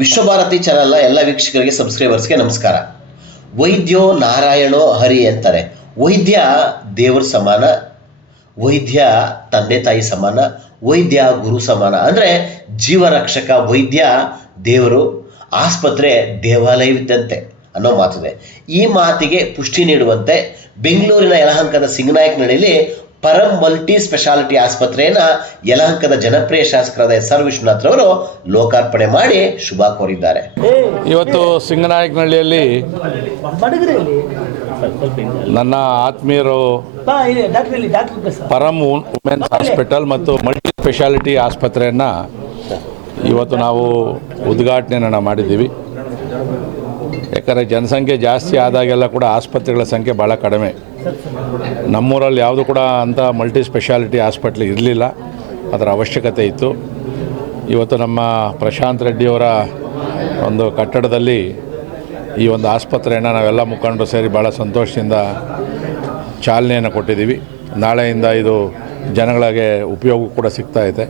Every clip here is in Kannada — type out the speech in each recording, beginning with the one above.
ವಿಶ್ವಭಾರತಿ ಚಾನಲ್ನ ಎಲ್ಲ ವೀಕ್ಷಕರಿಗೆ ಸಬ್ಸ್ಕ್ರೈಬರ್ಸ್ಗೆ ನಮಸ್ಕಾರ. ವೈದ್ಯೋ ನಾರಾಯಣೋ ಹರಿ ಅಂತಾರೆ. ವೈದ್ಯ ದೇವರ ಸಮಾನ, ವೈದ್ಯ ತಂದೆ ತಾಯಿ ಸಮಾನ, ವೈದ್ಯ ಗುರು ಸಮಾನ. ಅಂದರೆ ಜೀವರಕ್ಷಕ ವೈದ್ಯ ದೇವರು, ಆಸ್ಪತ್ರೆ ದೇವಾಲಯವಿದ್ದಂತೆ ಅನ್ನೋ ಮಾತಿದೆ. ಈ ಮಾತಿಗೆ ಪುಷ್ಟಿ ನೀಡುವಂತೆ ಬೆಂಗಳೂರಿನ ಯಲಹಂಕದ ಸಿಂಗನಾಯಕನಹಳ್ಳಿಯಲ್ಲಿ ಪರಂ ಮಲ್ಟಿ ಸ್ಪೆಷಾಲಿಟಿ ಆಸ್ಪತ್ರೆಯನ್ನು ಯಲಹಂಕದ ಜನಪ್ರಿಯ ಶಾಸಕರಾದ ಎಸ್.ಆರ್. ವಿಶ್ವನಾಥ್ ಅವರು ಲೋಕಾರ್ಪಣೆ ಮಾಡಿ ಶುಭ ಕೋರಿದ್ದಾರೆ. ಇವತ್ತು ಸಿಂಗನಾಯಕನಹಳ್ಳಿಯಲ್ಲಿ ನನ್ನ ಆತ್ಮೀಯರು ಪರಂ ವುಮೆನ್ಸ್ ಹಾಸ್ಪಿಟಲ್ ಮತ್ತು ಮಲ್ಟಿ ಸ್ಪೆಷಾಲಿಟಿ ಆಸ್ಪತ್ರೆಯನ್ನು ಇವತ್ತು ನಾವು ಉದ್ಘಾಟನೆಯನ್ನು ಮಾಡಿದ್ದೀವಿ. ಯಾಕಂದರೆ ಜನಸಂಖ್ಯೆ ಜಾಸ್ತಿ ಆದಾಗೆಲ್ಲ ಕೂಡ ಆಸ್ಪತ್ರೆಗಳ ಸಂಖ್ಯೆ ಭಾಳ ಕಡಿಮೆ. ನಮ್ಮೂರಲ್ಲಿ ಯಾವುದು ಕೂಡ ಅಂಥ ಮಲ್ಟಿ ಸ್ಪೆಷಾಲಿಟಿ ಹಾಸ್ಪಿಟ್ಲ್ ಇರಲಿಲ್ಲ, ಅದರ ಅವಶ್ಯಕತೆ ಇತ್ತು. ಇವತ್ತು ನಮ್ಮ ಪ್ರಶಾಂತ್ ರೆಡ್ಡಿಯವರ ಒಂದು ಕಟ್ಟಡದಲ್ಲಿ ಈ ಒಂದು ಆಸ್ಪತ್ರೆಯನ್ನು ನಾವೆಲ್ಲ ಮುಖಂಡರು ಸೇರಿ ಭಾಳ ಸಂತೋಷದಿಂದ ಚಾಲನೆಯನ್ನು ಕೊಟ್ಟಿದ್ದೀವಿ. ನಾಳೆಯಿಂದ ಇದು ಜನಗಳಿಗೆ ಉಪಯೋಗ ಕೂಡ ಸಿಗ್ತಾಯಿದೆ.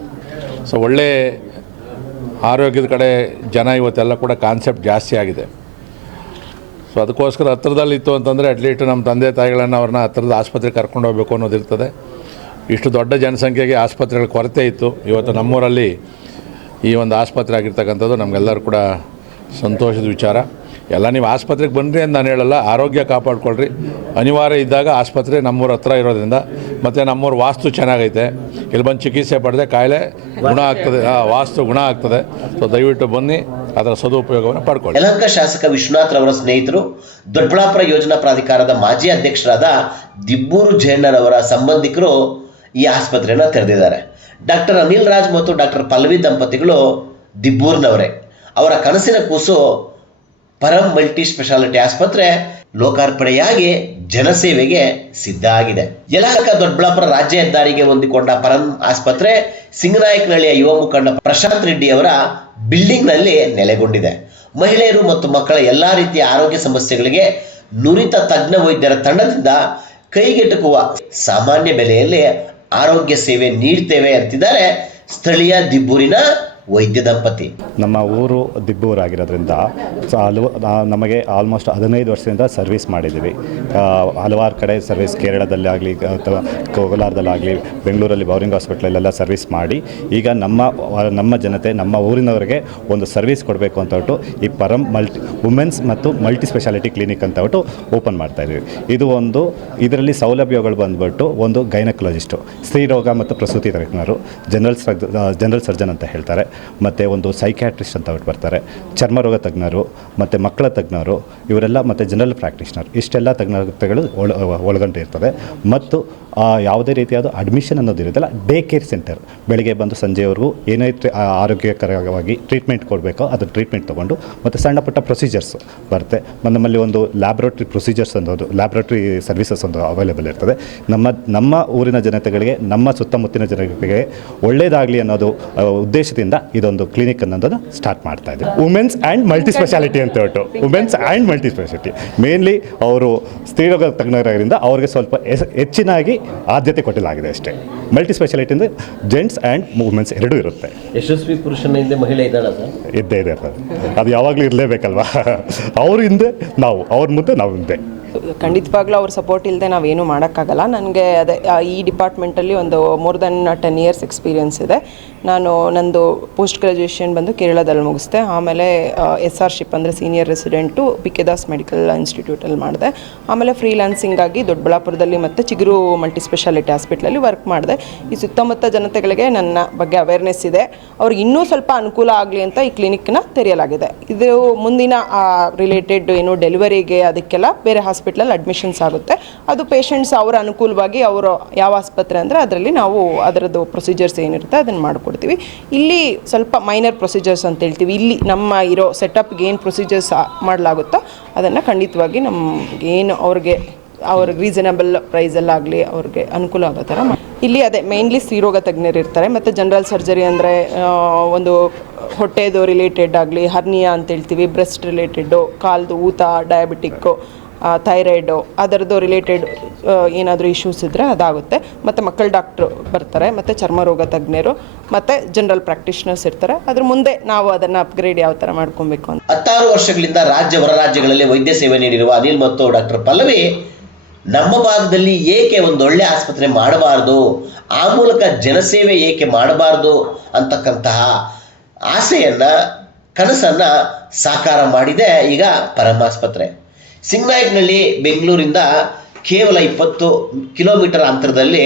ಸೊ ಒಳ್ಳೆ ಆರೋಗ್ಯದ ಕಡೆ ಜನ ಇವತ್ತೆಲ್ಲ ಕೂಡ ಕಾನ್ಸೆಪ್ಟ್ ಜಾಸ್ತಿ ಆಗಿದೆ. ಸೊ ಅದಕ್ಕೋಸ್ಕರ ಹತ್ತಿರದಲ್ಲಿತ್ತು ಅಂತಂದರೆ ಅಟ್ಲೀಸ್ಟ್ ನಮ್ಮ ತಂದೆ ತಾಯಿಗಳನ್ನು ಅವ್ರನ್ನ ಹತ್ತಿರದ ಆಸ್ಪತ್ರೆಗೆ ಕರ್ಕೊಂಡು ಹೋಗಬೇಕು ಅನ್ನೋದಿರ್ತದೆ. ಇಷ್ಟು ದೊಡ್ಡ ಜನಸಂಖ್ಯೆಗೆ ಆಸ್ಪತ್ರೆಗಳ ಕೊರತೆ ಇತ್ತು. ಇವತ್ತು ನಮ್ಮೂರಲ್ಲಿ ಈ ಒಂದು ಆಸ್ಪತ್ರೆ ಆಗಿರ್ತಕ್ಕಂಥದ್ದು ನಮಗೆಲ್ಲರೂ ಕೂಡ ಸಂತೋಷದ ವಿಚಾರ. ಎಲ್ಲ ನೀವು ಆಸ್ಪತ್ರೆಗೆ ಬನ್ನಿರಿ ಅಂತ ನಾನು ಹೇಳಲ್ಲ, ಆರೋಗ್ಯ ಕಾಪಾಡ್ಕೊಳ್ರಿ. ಅನಿವಾರ್ಯ ಇದ್ದಾಗ ಆಸ್ಪತ್ರೆ ನಮ್ಮೂರ ಹತ್ರ ಇರೋದ್ರಿಂದ, ಮತ್ತು ನಮ್ಮೂರ ವಾಸ್ತು ಚೆನ್ನಾಗೈತೆ, ಇಲ್ಲಿ ಬಂದು ಚಿಕಿತ್ಸೆ ಪಡೆದೆ ಕಾಯಿಲೆ ಗುಣ ಆಗ್ತದೆ, ವಾಸ್ತು ಗುಣ ಆಗ್ತದೆ. ಸೊ ದಯವಿಟ್ಟು ಬನ್ನಿ, ಅದರ ಸದುಪಯೋಗವನ್ನು ಪಡ್ಕೊಳ್ಳಿ. ಯಲಹಂಕ ಶಾಸಕ ವಿಶ್ವನಾಥ್ ರವರ ಸ್ನೇಹಿತರು, ದೊಡ್ಡಬಳ್ಳಾಪುರ ಯೋಜನಾ ಪ್ರಾಧಿಕಾರದ ಮಾಜಿ ಅಧ್ಯಕ್ಷರಾದ ದಿಬ್ಬೂರು ಜಯಣ್ಣರವರ ಸಂಬಂಧಿಕರು ಈ ಆಸ್ಪತ್ರೆಯನ್ನು ತೆರೆದಿದ್ದಾರೆ. ಡಾಕ್ಟರ್ ಅನಿಲ್ ರಾಜ್ ಮತ್ತು ಡಾಕ್ಟರ್ ಪಲ್ಲವಿ ದಂಪತಿಗಳು ದಿಬ್ಬೂರಿನವರೇ. ಅವರ ಕನಸಿನ ಕೂಸು ಪರಂ ಮಲ್ಟಿ ಸ್ಪೆಷಾಲಿಟಿ ಆಸ್ಪತ್ರೆ ಲೋಕಾರ್ಪಣೆಯಾಗಿ ಜನಸೇವೆಗೆ ಸಿದ್ಧ ಆಗಿದೆ. ಯಲಹಂಕ ದೊಡ್ಡಬಳ್ಳಾಪುರ ರಾಜ್ಯ ಹೆದ್ದಾರಿಗೆ ಹೊಂದಿಕೊಂಡ ಪರಂ ಆಸ್ಪತ್ರೆ ಸಿಂಗನಾಯಕನಹಳ್ಳಿಯ ಯುವ ಮುಖಂಡ ಪ್ರಶಾಂತ್ ರೆಡ್ಡಿ ಅವರ ಬಿಲ್ಡಿಂಗ್ನಲ್ಲಿ ನೆಲೆಗೊಂಡಿದೆ. ಮಹಿಳೆಯರು ಮತ್ತು ಮಕ್ಕಳ ಎಲ್ಲಾ ರೀತಿಯ ಆರೋಗ್ಯ ಸಮಸ್ಯೆಗಳಿಗೆ ನುರಿತ ತಜ್ಞ ವೈದ್ಯರ ತಂಡದಿಂದ ಕೈಗೆಟುಕುವ ಸಾಮಾನ್ಯ ಬೆಲೆಯಲ್ಲಿ ಆರೋಗ್ಯ ಸೇವೆ ನೀಡ್ತೇವೆ ಅಂತಿದ್ದಾರೆ ಸ್ಥಳೀಯ ದಿಬ್ಬೂರಿನ ವೈದ್ಯ ದಂಪತಿ. ನಮ್ಮ ಊರು ದಿಬ್ಬೂರು ಆಗಿರೋದ್ರಿಂದ ನಮಗೆ ಆಲ್ಮೋಸ್ಟ್ 15 ವರ್ಷದಿಂದ ಸರ್ವಿಸ್ ಮಾಡಿದ್ದೀವಿ. ಹಲವಾರು ಕಡೆ ಸರ್ವಿಸ್, ಕೇರಳದಲ್ಲಿ ಆಗಲಿ ಅಥವಾ ಕೋಲಾರದಲ್ಲಾಗಲಿ, ಬೆಂಗಳೂರಲ್ಲಿ ಬೌರಿಂಗ್ ಹಾಸ್ಪಿಟ್ಲಲ್ಲೆಲ್ಲ ಸರ್ವಿಸ್ ಮಾಡಿ ಈಗ ನಮ್ಮ ಜನತೆ, ನಮ್ಮ ಊರಿನವರಿಗೆ ಒಂದು ಸರ್ವಿಸ್ ಕೊಡಬೇಕು ಅಂತಬಿಟ್ಟು ಈ ಪರಂ ವುಮೆನ್ಸ್ ಮತ್ತು ಮಲ್ಟಿ ಸ್ಪೆಷಾಲಿಟಿ ಕ್ಲಿನಿಕ್ ಅಂತಬಿಟ್ಟು ಓಪನ್ ಮಾಡ್ತಾಯಿದ್ದೀವಿ. ಇದರಲ್ಲಿ ಸೌಲಭ್ಯಗಳು ಬಂದ್ಬಿಟ್ಟು ಒಂದು ಗೈನಕಾಲಜಿಸ್ಟು, ಸ್ತ್ರೀ ರೋಗ ಮತ್ತು ಪ್ರಸೂತಿ ತಜ್ಞರು, ಜನರಲ್ ಸರ್ಜನ್ ಅಂತ ಹೇಳ್ತಾರೆ, ಮತ್ತು ಒಂದು ಸೈಕ್ಯಾಟ್ರಿಸ್ಟ್ ಅಂತ ಬರ್ತಾರೆ, ಚರ್ಮರೋಗ ತಜ್ಞರು ಮತ್ತು ಮಕ್ಕಳ ತಜ್ಞರು ಇವರೆಲ್ಲ, ಮತ್ತು ಜನರಲ್ ಪ್ರಾಕ್ಟೀಷನರ್, ಇಷ್ಟೆಲ್ಲ ತಜ್ಞತೆಗಳು ಒಳಗೊಂಡಿರ್ತದೆ. ಮತ್ತು ಯಾವುದೇ ರೀತಿಯಾದ ಅಡ್ಮಿಷನ್ ಅನ್ನೋದಿರುತ್ತಲ್ಲ, ಡೇ ಕೇರ್ ಸೆಂಟರ್, ಬೆಳಗ್ಗೆ ಬಂದು ಸಂಜೆವರೆಗೂ ಏನೇ ಆರೋಗ್ಯಕರವಾಗಿ ಟ್ರೀಟ್ಮೆಂಟ್ ಕೊಡಬೇಕೋ ಅದು ಟ್ರೀಟ್ಮೆಂಟ್ ತೊಗೊಂಡು, ಮತ್ತು ಸಣ್ಣ ಪುಟ್ಟ ಪ್ರೊಸೀಜರ್ಸ್ ಬರುತ್ತೆ. ನಮ್ಮಲ್ಲಿ ಒಂದು ಲ್ಯಾಬ್ರೇಟ್ರಿ ಪ್ರೊಸೀಜರ್ಸ್ ಅನ್ನೋದು, ಲ್ಯಾಬ್ರೇಟ್ರಿ ಸರ್ವಿಸಸ್ ಒಂದು ಅವೈಲೇಬಲ್ ಇರ್ತದೆ. ನಮ್ಮ ಊರಿನ ಜನತೆಗಳಿಗೆ, ನಮ್ಮ ಸುತ್ತಮುತ್ತಿನ ಜನತೆಗೆ ಒಳ್ಳೆಯದಾಗಲಿ ಅನ್ನೋದು ಉದ್ದೇಶದಿಂದ ಇದೊಂದು ಕ್ಲಿನಿಕ್ ಅನ್ನೋದನ್ನು ಸ್ಟಾರ್ಟ್ ಮಾಡ್ತಾ ಇದೆ. ವುಮೆನ್ಸ್ ಆ್ಯಂಡ್ ಮಲ್ಟಿ ಸ್ಪೆಷಾಲಿಟಿ ಅಂತ ಹೇಳ್ಬಿಟ್ಟು, women's and multi speciality mainly ಅವರು ಸ್ತ್ರೀರೋಗ ತಜ್ಞರಾಗಿದ್ದರಿಂದ ಅವ್ರಿಗೆ ಸ್ವಲ್ಪ ಹೆಚ್ಚಿನಾಗಿ ಆದ್ಯತೆ ಕೊಟ್ಟಿಲಾಗಿದೆ ಅಷ್ಟೇ. ಮಲ್ಟಿ ಸ್ಪೆಷಾಲಿಟಿ ಅಂದರೆ ಜೆಂಟ್ಸ್ ಆ್ಯಂಡ್ ವುಮೆನ್ಸ್ ಎರಡೂ ಇರುತ್ತೆ. ಯಶಸ್ವಿ ಪುರುಷನ ಹಿಂದೆ ಮಹಿಳೆ ಇದ್ದಾಳೆ ಸರ್? ಇದ್ದೇ ಇದೆ ಸರ್, ಅದು ಯಾವಾಗಲೂ ಇರಲೇಬೇಕಲ್ವಾ. ಅವ್ರ ಹಿಂದೆ ನಾವು, ಅವ್ರ ಮುಂದೆ ನಾವು ಹಿಂದೆ. ಖಂಡಿತವಾಗ್ಲೂ ಅವ್ರ ಸಪೋರ್ಟ್ ಇಲ್ಲದೆ ನಾವೇನು ಮಾಡೋಕ್ಕಾಗಲ್ಲ. ನನಗೆ ಅದೇ ಈ ಡಿಪಾರ್ಟ್ಮೆಂಟಲ್ಲಿ ಒಂದು ಮೋರ್ ದೆನ್ 10 ಇಯರ್ಸ್ ಎಕ್ಸ್ಪೀರಿಯನ್ಸ್ ಇದೆ. ನಂದು ಪೋಸ್ಟ್ ಗ್ರ್ಯಾಜುಯೇಷನ್ ಬಂದು ಕೇರಳದಲ್ಲಿ ಮುಗಿಸ್ದೆ. ಆಮೇಲೆ SRಶಿಪ್ ಅಂದರೆ senior resident K Das medical ಇನ್ಸ್ಟಿಟ್ಯೂಟಲ್ಲಿ ಮಾಡಿದೆ. ಆಮೇಲೆ ಫ್ರೀಲಾನ್ಸಿಂಗ್ ಆಗಿ ದೊಡ್ಡಬಳ್ಳಾಪುರದಲ್ಲಿ ಮತ್ತು ಚಿಗುರು ಮಲ್ಟಿ ಸ್ಪೆಷಾಲಿಟಿ ಹಾಸ್ಪಿಟ್ಲಲ್ಲಿ ವರ್ಕ್ ಮಾಡಿದೆ. ಈ ಸುತ್ತಮುತ್ತ ಜನತೆಗಳಿಗೆ ನನ್ನ ಬಗ್ಗೆ ಅವೇರ್ನೆಸ್ ಇದೆ, ಅವ್ರಿಗೆ ಇನ್ನೂ ಸ್ವಲ್ಪ ಅನುಕೂಲ ಆಗಲಿ ಅಂತ ಈ ಕ್ಲಿನಿಕ್ನ ತೆರೆಯಲಾಗಿದೆ. ಇದು ಮುಂದಿನ ರಿಲೇಟೆಡ್ ಏನು ಡೆಲಿವರಿಗೆ ಅದಕ್ಕೆಲ್ಲ ಬೇರೆ ಹಾಸ್ಪಿಟ್ಲಲ್ಲಿ ಅಡ್ಮಿಷನ್ಸ್ ಆಗುತ್ತೆ. ಅದು ಪೇಷಂಟ್ಸ್ ಅವರ ಅನುಕೂಲವಾಗಿ ಅವರು ಯಾವ ಆಸ್ಪತ್ರೆ ಅಂದರೆ ಅದರಲ್ಲಿ ನಾವು ಅದರದ್ದು ಪ್ರೊಸೀಜರ್ಸ್ ಏನಿರುತ್ತೆ ಅದನ್ನು ಮಾಡಿಕೊಡ್ತೀವಿ. ಇಲ್ಲಿ ಸ್ವಲ್ಪ ಮೈನರ್ ಪ್ರೊಸೀಜರ್ಸ್ ಅಂತ ಹೇಳ್ತೀವಿ. ಇಲ್ಲಿ ನಮ್ಮ ಇರೋ ಸೆಟಪ್ಗೆ ಏನು ಪ್ರೊಸೀಜರ್ಸ್ ಮಾಡಲಾಗುತ್ತೋ ಅದನ್ನು ಖಂಡಿತವಾಗಿ ನಮಗೇನು ಅವ್ರಿಗೆ ರೀಸನಬಲ್ ಪ್ರೈಸಲ್ಲಾಗಲಿ ಅವ್ರಿಗೆ ಅನುಕೂಲ ಆಗೋ ಥರ ಇಲ್ಲಿ ಅದೇ ಮೇನ್ಲಿ ಸ್ತ್ರೀರೋಗ ತಜ್ಞರು ಇರ್ತಾರೆ. ಮತ್ತು ಜನರಲ್ ಸರ್ಜರಿ ಅಂದರೆ ಒಂದು ಹೊಟ್ಟೆದು ರಿಲೇಟೆಡ್ ಆಗಲಿ, ಹರ್ನಿಯಾ ಅಂತ ಹೇಳ್ತೀವಿ, ಬ್ರೆಸ್ಟ್ ರಿಲೇಟೆಡ್ಡು, ಕಾಲ್ದು ಊತ, ಡಯಾಬಿಟಿಕ್ಕು, ಥೈರಾಯ್ಡು ಅದರದ್ದು ರಿಲೇಟೆಡ್ ಏನಾದರೂ ಇಶ್ಯೂಸ್ ಇದ್ದರೆ ಅದಾಗುತ್ತೆ. ಮತ್ತು ಮಕ್ಕಳ ಡಾಕ್ಟ್ರು ಬರ್ತಾರೆ, ಮತ್ತು ಚರ್ಮರೋಗ ತಜ್ಞರು, ಮತ್ತು ಜನರಲ್ ಪ್ರಾಕ್ಟೀಷನರ್ಸ್ ಇರ್ತಾರೆ. ಅದ್ರ ಮುಂದೆ ನಾವು ಅದನ್ನು ಅಪ್ಗ್ರೇಡ್ ಯಾವ ಥರ ಮಾಡ್ಕೊಬೇಕು ಅಂತ. 16 ವರ್ಷಗಳಿಂದ ರಾಜ್ಯ ಹೊರ ರಾಜ್ಯಗಳಲ್ಲಿ ವೈದ್ಯ ಸೇವೆ ನೀಡಿರುವ ಅನಿಲ್ ಮತ್ತು ಡಾಕ್ಟರ್ ಪಲ್ಲವಿ ನಮ್ಮ ಭಾಗದಲ್ಲಿ ಏಕೆ ಒಂದೊಳ್ಳೆ ಆಸ್ಪತ್ರೆ ಮಾಡಬಾರ್ದು, ಆ ಮೂಲಕ ಜನಸೇವೆ ಏಕೆ ಮಾಡಬಾರ್ದು ಅಂತಕ್ಕಂತಹ ಆಸೆಯನ್ನು, ಕನಸನ್ನು ಸಾಕಾರ ಮಾಡಿದೆ ಈಗ ಪರಮಾಸ್ಪತ್ರೆ. ಸಿಂಗನಾಯಕನಹಳ್ಳಿ ಬೆಂಗಳೂರಿಂದ ಕೇವಲ 20 ಕಿಲೋಮೀಟರ್ ಅಂತರದಲ್ಲಿ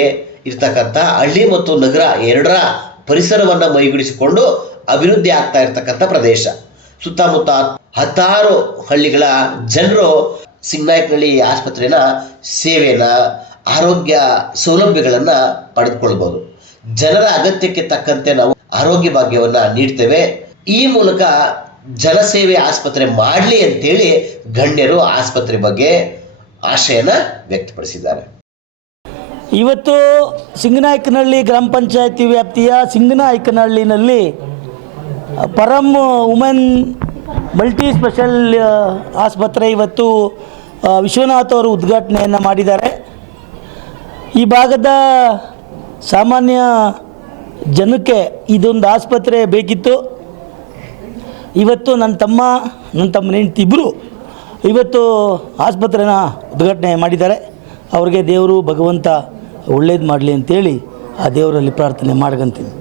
ಇರ್ತಕ್ಕಂಥ ಹಳ್ಳಿ ಮತ್ತು ನಗರ ಎರಡರ ಪರಿಸರವನ್ನು ಮೈಗೂಡಿಸಿಕೊಂಡು ಅಭಿವೃದ್ಧಿ ಆಗ್ತಾ ಇರತಕ್ಕಂಥ ಪ್ರದೇಶ. ಸುತ್ತಮುತ್ತ 16 ಹಳ್ಳಿಗಳ ಜನರು ಸಿಂಗನಾಯಕನಹಳ್ಳಿ ಆಸ್ಪತ್ರೆನ ಸೇವೆನ, ಆರೋಗ್ಯ ಸೌಲಭ್ಯಗಳನ್ನು ಪಡೆದುಕೊಳ್ಬೋದು. ಜನರ ಅಗತ್ಯಕ್ಕೆ ತಕ್ಕಂತೆ ನಾವು ಆರೋಗ್ಯ ಭಾಗ್ಯವನ್ನು ನೀಡ್ತೇವೆ. ಈ ಮೂಲಕ ಜನಸೇವೆ ಆಸ್ಪತ್ರೆ ಮಾಡಲಿ ಅಂತೇಳಿ ಗಣ್ಯರು ಆಸ್ಪತ್ರೆ ಬಗ್ಗೆ ಆಶಯನ ವ್ಯಕ್ತಪಡಿಸಿದ್ದಾರೆ. ಇವತ್ತು ಸಿಂಗನಾಯಕನಹಳ್ಳಿ ಗ್ರಾಮ ಪಂಚಾಯತಿ ವ್ಯಾಪ್ತಿಯ ಸಿಂಗನಾಯಕನಹಳ್ಳಿನಲ್ಲಿ ಪರಂ ವುಮೆನ್ ಮಲ್ಟಿ ಸ್ಪೆಷಲ್ ಆಸ್ಪತ್ರೆ ಇವತ್ತು ವಿಶ್ವನಾಥ್ ಅವರು ಉದ್ಘಾಟನೆಯನ್ನು ಮಾಡಿದ್ದಾರೆ. ಈ ಭಾಗದ ಸಾಮಾನ್ಯ ಜನಕ್ಕೆ ಇದೊಂದು ಆಸ್ಪತ್ರೆ ಬೇಕಿತ್ತು. ಇವತ್ತು ನನ್ನ ತಮ್ಮನ ಹೆಂಡತಿ ಇಬ್ಬರು ಇವತ್ತು ಆಸ್ಪತ್ರೆನ ಉದ್ಘಾಟನೆ ಮಾಡಿದ್ದಾರೆ. ಅವ್ರಿಗೆ ದೇವರು ಭಗವಂತ ಒಳ್ಳೇದು ಮಾಡಲಿ ಅಂತೇಳಿ ಆ ದೇವರಲ್ಲಿ ಪ್ರಾರ್ಥನೆ ಮಾಡ್ಕೊಂತೀನಿ.